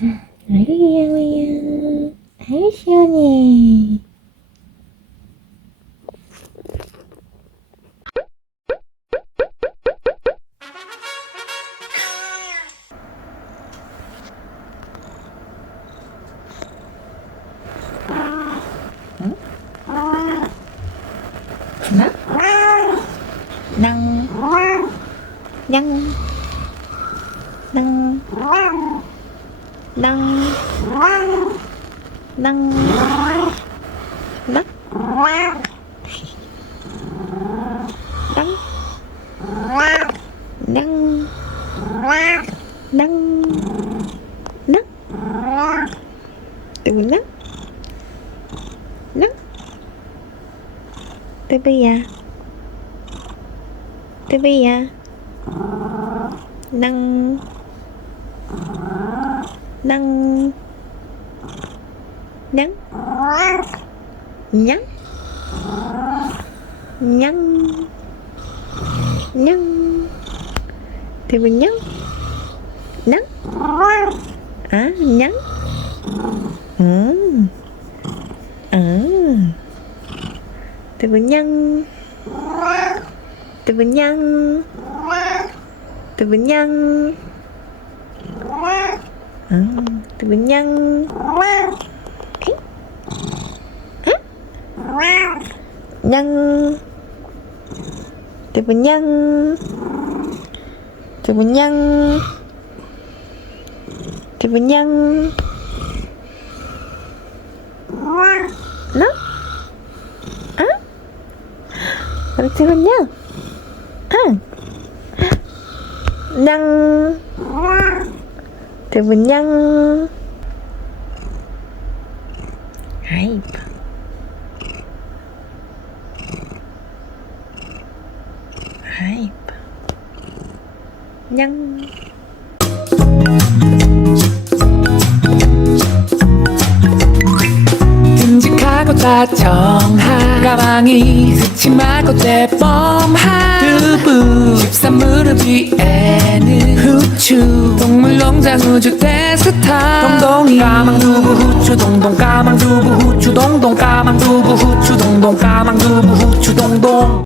아이고 귀여워요. 아이 시원해. 응? 나? 낭. 냥. 낭. 낭. 낭. 낭. 낭. 냥. 낭. 낭. 누구나? 낭. 뜨비야. 뜨비야. 낭. 낭. 냥. 냥. 냥. 냥. 뜨비냥. 냥. 아, 냥. 뜨비냥. 뜨비냥. 뜨비냥. 뜨비냥. 냥. 뜨비냥. 뜨비냥. 뜨비냥. 너? 아? 어디 뜨비냥? 응. 냥. 뜨비냥. 아이 이뻐. 아이 이뻐. 냥. 듬직하고 다정한 가방이 스침하고 대범한 두부 13무릎 위에는 후추 동물농장 우주 대스타 동동이 까망두부 후추 동동 까망두부 후추 동동 까망두부 후추 동동 까망두부 후추 동동